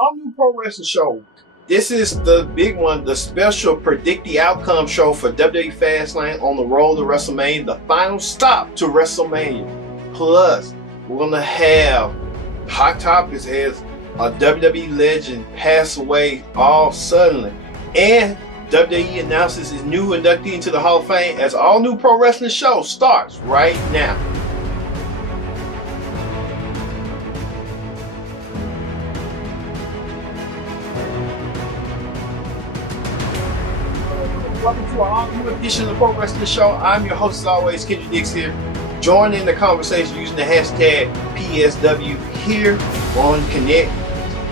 all new pro wrestling show. This is the big one, the special Predict the Outcome show for WWEFastlane on the road to WrestleMania, the final stop to WrestleMania. Plus, we're going to have hot topics as a WWE legend pass away all suddenly. And WWE announces his new inductee into the Hall of Fame as all new pro wrestling show starts right now. Welcome to our all-new edition of the Pro Wrestling Show. I'm your host, as always, Kendrick Dix here. Join in the conversation using the hashtag PSW here on Connect.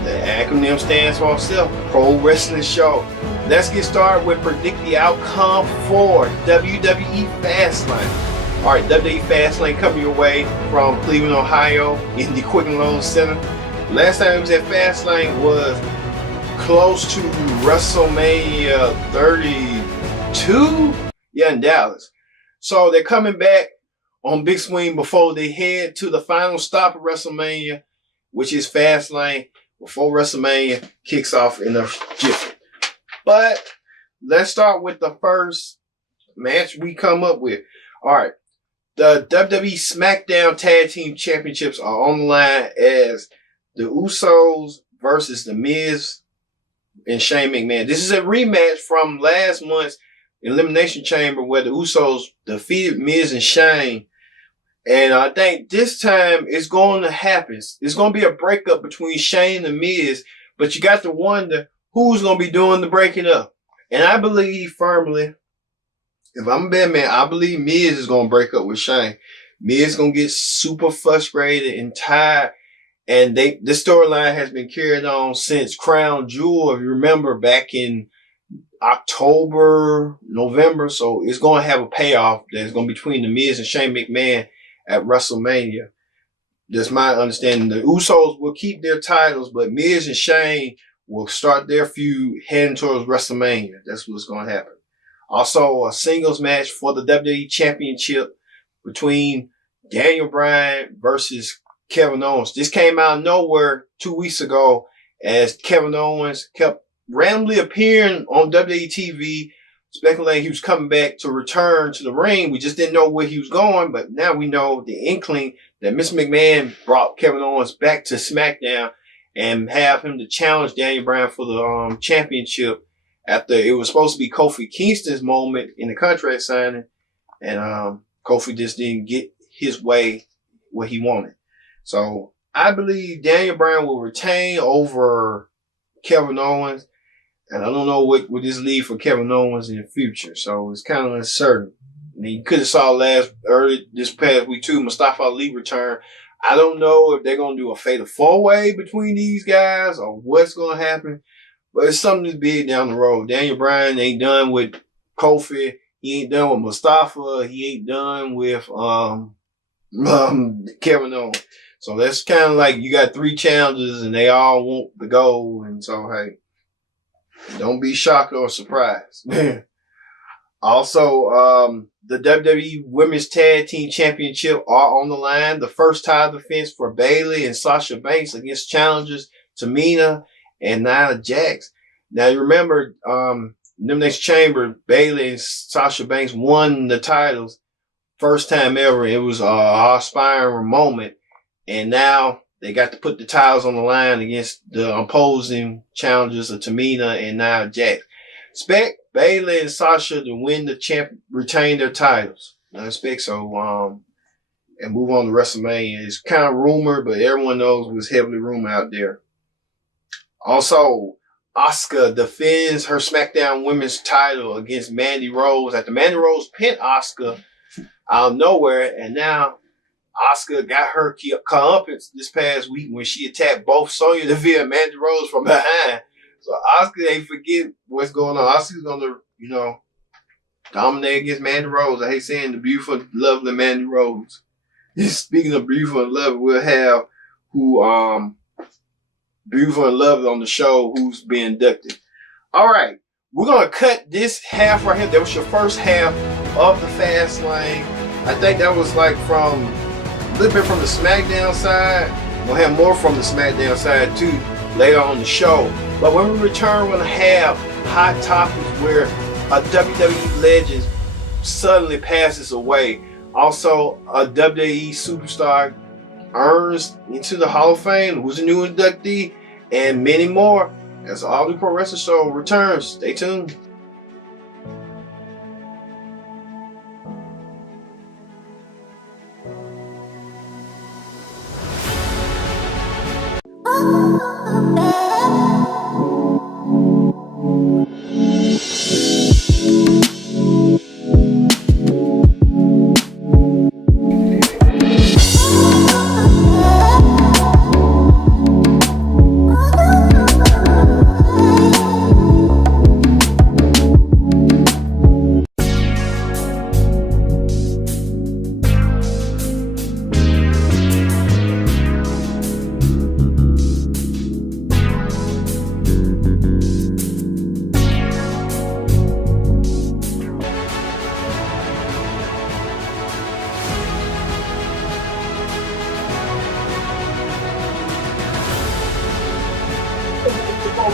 The acronym stands for itself, Pro Wrestling Show. Let's get started with Predict the Outcome for WWEFastlane. All right, WWEFastlane coming your way from Cleveland, Ohio in the Quicken Loan Center. Last time it was at Fastlane was close to WrestleMania 32, in Dallas. So they're coming back on big swing before they head to the final stop of WrestleMania, which is Fastlane, before WrestleMania kicks off in a jiffy. But let's start with the first match we come up with. All right, the WWE SmackDown Tag Team Championships are on the line as the Usos versus The Miz and Shane McMahon. This is a rematch from last month's Elimination Chamber where the Usos defeated Miz and Shane. And I think this time it's going to happen. It's going to be a breakup between Shane and Miz, but you got to wonder who's going to be doing the breaking up. And I believe firmly, if I'm a bad man, I believe Miz is going to break up with Shane. Miz is going to get super frustrated and tired. And this storyline has been carried on since Crown Jewel, if you remember, back in October, November. So it's going to have a payoff that's going to be between The Miz and Shane McMahon at WrestleMania. That's my understanding. The Usos will keep their titles, but Miz and Shane will start their feud heading towards WrestleMania. That's what's going to happen. Also, a singles match for the WWE Championship between Daniel Bryan versus Kevin Owens. This came out of nowhere 2 weeks ago as Kevin Owens kept randomly appearing on WWE TV, speculating he was coming back to return to the ring. We just didn't know where he was going, but now we know the inkling that Miss McMahon brought Kevin Owens back to SmackDown and have him to challenge Daniel Bryan for the championship after it was supposed to be Kofi Kingston's moment in the contract signing, and Kofi just didn't get his way what he wanted. So I believe Daniel Bryan will retain over Kevin Owens. And I don't know what this lead for Kevin Owens in the future. So it's kind of uncertain. And you could have saw this past week too, Mustafa Ali return. I don't know if they're going to do a fatal four-way between these guys or what's going to happen. But it's something that's big down the road. Daniel Bryan ain't done with Kofi. He ain't done with Mustafa. He ain't done with Kevin Owens. So that's kind of like you got three challengers and they all want the gold. And so, hey, don't be shocked or surprised. Also, the WWE Women's Tag Team Championship are on the line. The first title defense for Bayley and Sasha Banks against challengers Tamina and Nia Jax. Now, you remember, Elimination Chamber, Bayley and Sasha Banks won the titles. First time ever. It was an inspiring moment. And now they got to put the titles on the line against the opposing challengers of Tamina and Nia Jax. Expect Bayley and Sasha to win the retain their titles. I expect so. And move on to WrestleMania. It's kind of rumored, but everyone knows it was heavily rumored out there. Also, Asuka defends her SmackDown Women's title against Mandy Rose after Mandy Rose pinned Asuka out of nowhere, and now Asuka got her comeuppance this past week when she attacked both Sonya Deville and Mandy Rose from behind. So Asuka ain't forget what's going on. Asuka's gonna, dominate against Mandy Rose. I hate saying the beautiful, lovely Mandy Rose. Speaking of beautiful and lovely, we'll have beautiful and lovely on the show who's being inducted. All right, we're gonna cut this half right here. That was your first half of the Fastlane. I think that was like a little bit from the SmackDown side. We'll have more from the SmackDown side too. later on the show. But when we return, we're going to have hot topics where a WWE legend suddenly passes away. Also, a WWE superstar earns into the Hall of Fame, who's a new inductee, and many more. As the All New Pro Wrestling Show returns. Stay tuned.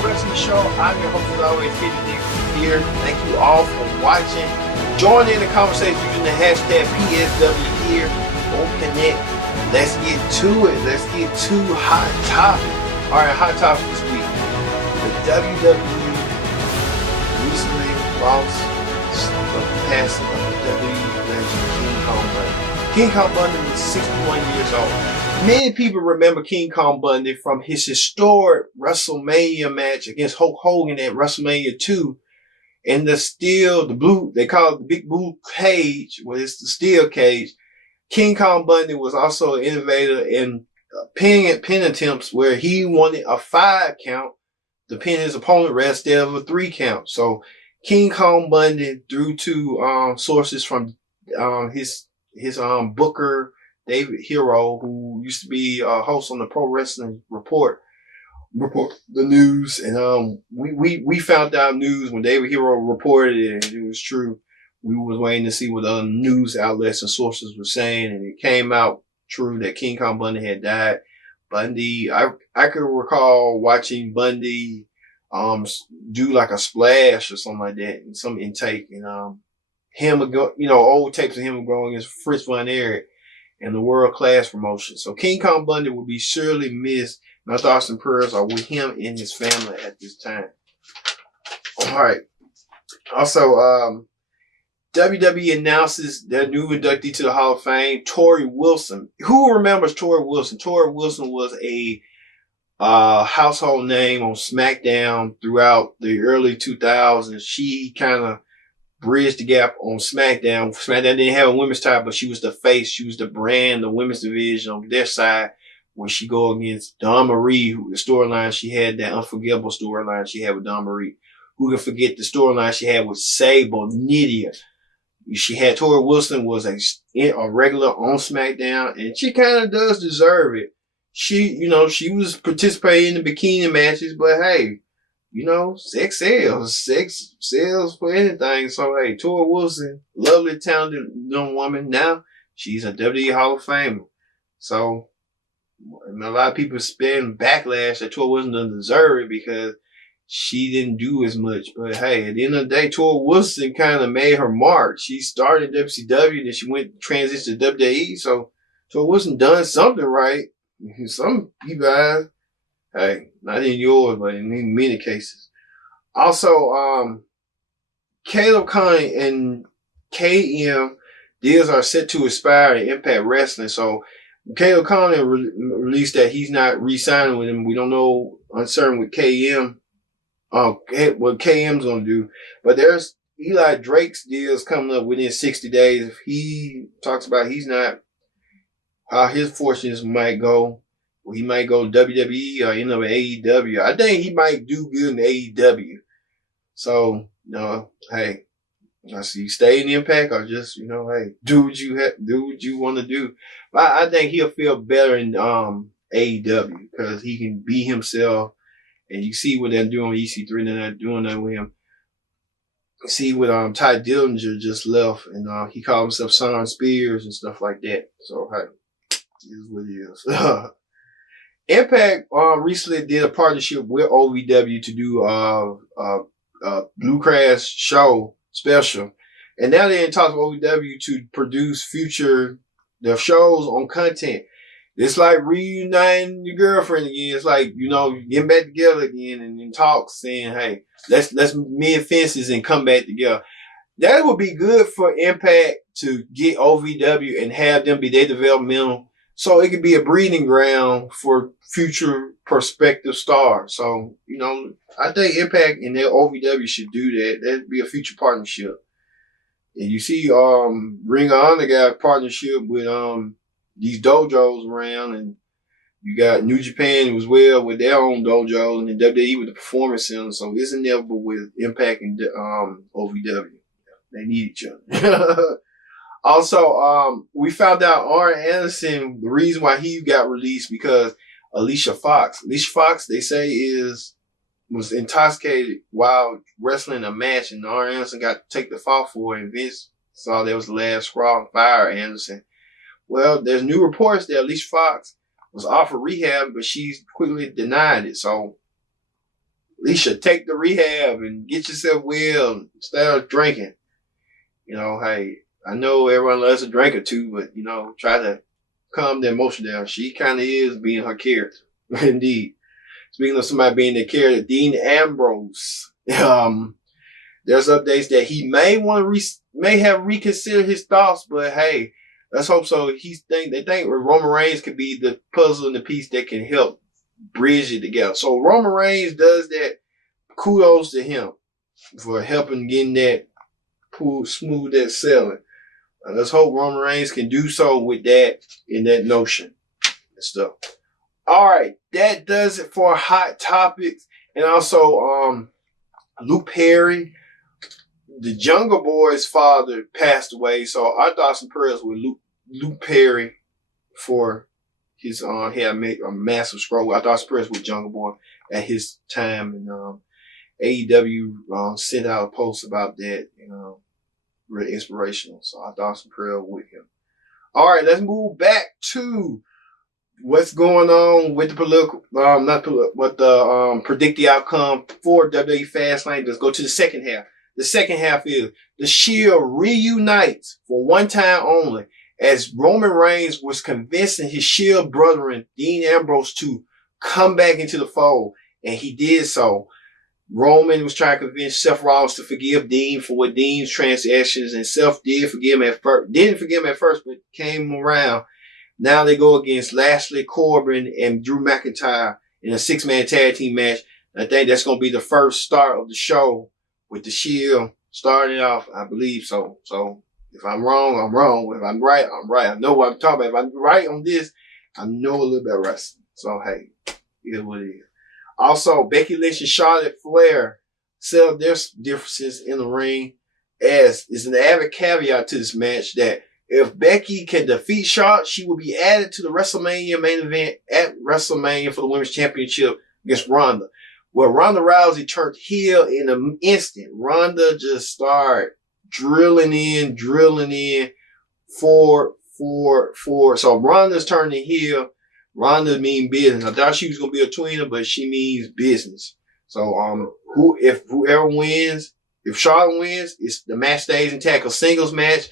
Wrestling Show. I'm your host, as always, here. Thank you all for watching. Join in the conversation using the hashtag PSW here. Go connect. Let's get to it. Let's get to hot topic. All right, hot topic this week. The WWE recently lost the passing of the WWE legend King Kong Bundy. King Kong Bundy was 61 years old. Many people remember King Kong Bundy from his historic WrestleMania match against Hulk Hogan at WrestleMania 2 in the blue, they call it the big blue cage, well, it's the steel cage. King Kong Bundy was also an innovator in pin attempts where he wanted a 5 count to pin his opponent instead of a 3 count. So King Kong Bundy, through to sources from his booker, David Hero, who used to be a host on the Pro Wrestling Report the news, and we found out news when David Hero reported it, and it was true. We was waiting to see what other news outlets and sources were saying, and it came out true that King Kong Bundy had died. Bundy, I could recall watching Bundy do like a splash or something like that in some intake, and him old tapes of him going against Fritz Von Erich and the World Class promotion. So King Kong Bundy will be surely missed. My thoughts and prayers are with him and his family at this time. All right. Also, WWE announces their new inductee to the Hall of Fame, Tori Wilson. Who remembers Tori Wilson? Tori Wilson was a household name on SmackDown throughout the early 2000s. She kind of bridged the gap on SmackDown. SmackDown didn't have a women's title, but she was the face. She was the brand, the women's division on their side. When she go against Dawn Marie, the storyline she had, that unforgettable storyline she had with Dawn Marie. Who can forget the storyline she had with Sable, Nydia? She had Tori Wilson was a regular on SmackDown, and she kind of does deserve it. She was participating in the bikini matches, but hey, sex sells for anything. So hey, Tori Wilson, lovely, talented young woman. Now she's a WWE Hall of Famer. So a lot of people spend backlash that Tori Wilson doesn't deserve it because she didn't do as much. But hey, at the end of the day, Tori Wilson kind of made her mark. She started in WCW, then she transitioned to WWE. So Tori Wilson done something right. Some people, hey, not in yours, but in many cases. Also, Caleb Conley and KM deals are set to expire at Impact Wrestling. So Caleb Conley released that he's not re-signing with him. We don't know, uncertain with KM, what KM's going to do. But there's Eli Drake's deals coming up within 60 days. He talks about he's not, how his fortunes might go. He might go to WWE or end up at AEW. I think he might do good in AEW. So, hey, I see, stay in the Impact or just, hey, do what you want to do. But I think he'll feel better in AEW because he can be himself. And you see what they're doing with EC3, they're not doing that with him. See what Ty Dillinger just left, and he called himself Son Spears and stuff like that. So hey, it is what it is. Impact recently did a partnership with OVW to do Bluegrass show special, and now they're in talks with OVW to produce future their shows on content. It's like reuniting your girlfriend again. It's like, getting back together again and in talks saying, hey, let's mend fences and come back together. That would be good for Impact to get OVW and have them be their developmental, so it could be a breeding ground for future prospective stars. So, I think Impact and their OVW should do that. That'd be a future partnership. And you see, Ring of Honor got a partnership with these dojos around, and you got New Japan as well with their own dojos, and then WWE with the Performance Center. So it's inevitable with Impact and OVW. They need each other. Also, we found out Arn Anderson, the reason why he got released because Alicia Fox, they say was intoxicated while wrestling a match, and Arn Anderson got to take the fall for it, and Vince saw that was the last straw and fired Anderson. Well, there's new reports that Alicia Fox was offered rehab, but she's quickly denied it. So, Alicia, take the rehab and get yourself well instead of drinking. Hey, I know everyone loves a drink or two, but, try to calm the emotion down. She kind of is being her character. Indeed. Speaking of somebody being their character, Dean Ambrose. There's updates that he may have reconsidered his thoughts, but hey, let's hope so. They think Roman Reigns could be the puzzle and the piece that can help bridge it together. So Roman Reigns does that. Kudos to him for helping getting that smooth that selling. Let's hope Roman Reigns can do so with that in that notion and stuff. All right, that does it for Hot Topics. And also, Luke Perry, the Jungle Boy's father, passed away. So our thoughts and prayers with Luke Perry for his he had a massive struggle. Our thoughts and prayers with Jungle Boy at his time, and AEW sent out a post about that. Really inspirational. So our thoughts and prayers with him. All right, let's move back to what's going on with the political, predict the outcome for WWEFastlane. Let's go to the second half. The second half is the Shield reunites for one time only as Roman Reigns was convincing his Shield brethren, Dean Ambrose, to come back into the fold, and he did so. Roman was trying to convince Seth Rollins to forgive Dean for what Dean's transactions, and Seth did forgive him at first. Didn't forgive him at first, but came around. Now they go against Lashley, Corbin, and Drew McIntyre in a 6-man tag team match. I think that's going to be the first start of the show with the Shield starting off. I believe so. So if I'm wrong, I'm wrong. If I'm right, I'm right. I know what I'm talking about. If I'm right on this, I know a little bit of wrestling. So hey, it is what it is. Also, Becky Lynch and Charlotte Flair settled their differences in the ring, as is an added caveat to this match that if Becky can defeat Charlotte, she will be added to the WrestleMania main event at WrestleMania for the Women's Championship against Ronda. Well, Ronda Rousey turned heel in an instant. Ronda just started drilling in for. So Ronda's turning heel. Ronda mean business. I thought she was gonna be a tweener, but she means business. So whoever wins, if Charlotte wins, it's the match stays intact, a singles match.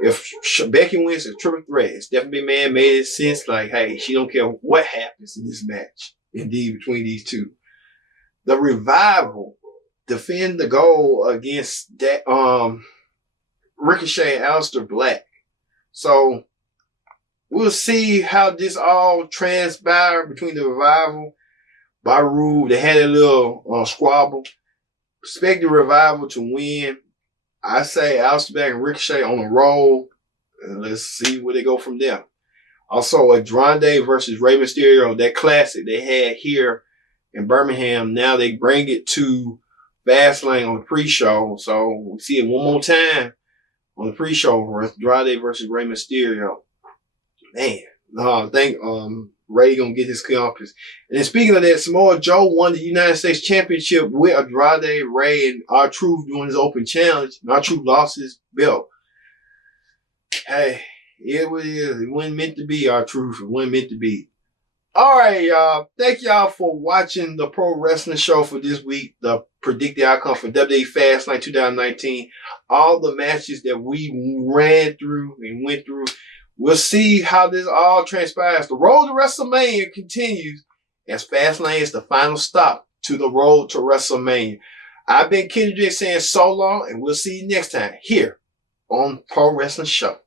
If Becky wins, it's a triple threat. Stephanie McMahon made it sense, like, hey, she don't care what happens in this match. Indeed, between these two, the Revival defend the goal against that Ricochet and Aleister Black. So we'll see how this all transpires between the Revival. By rule, they had a little squabble. Expect the Revival to win. I say Aleister Black and Ricochet on a roll. And let's see where they go from there. Also, Andrade versus Rey Mysterio, that classic they had here in Birmingham. Now they bring it to Fastlane on the pre-show. So we'll see it one more time on the pre-show. Andrade versus Rey Mysterio. Man, I think Ray gonna get his comeuppance. And then speaking of that, Samoa Joe won the United States Championship with Andrade, Ray, and R-Truth doing his open challenge. And R-Truth lost his belt. Hey, it was. It wasn't meant to be, R-Truth. It wasn't meant to be. All right, y'all. Thank y'all for watching the Pro Wrestling Show for this week. The predicted outcome for WWE Fastlane 2019. All the matches that we ran through and went through. We'll see how this all transpires. The road to WrestleMania continues as Fastlane is the final stop to the road to WrestleMania. I've been Kenny J saying so long, and we'll see you next time here on Pro Wrestling Show.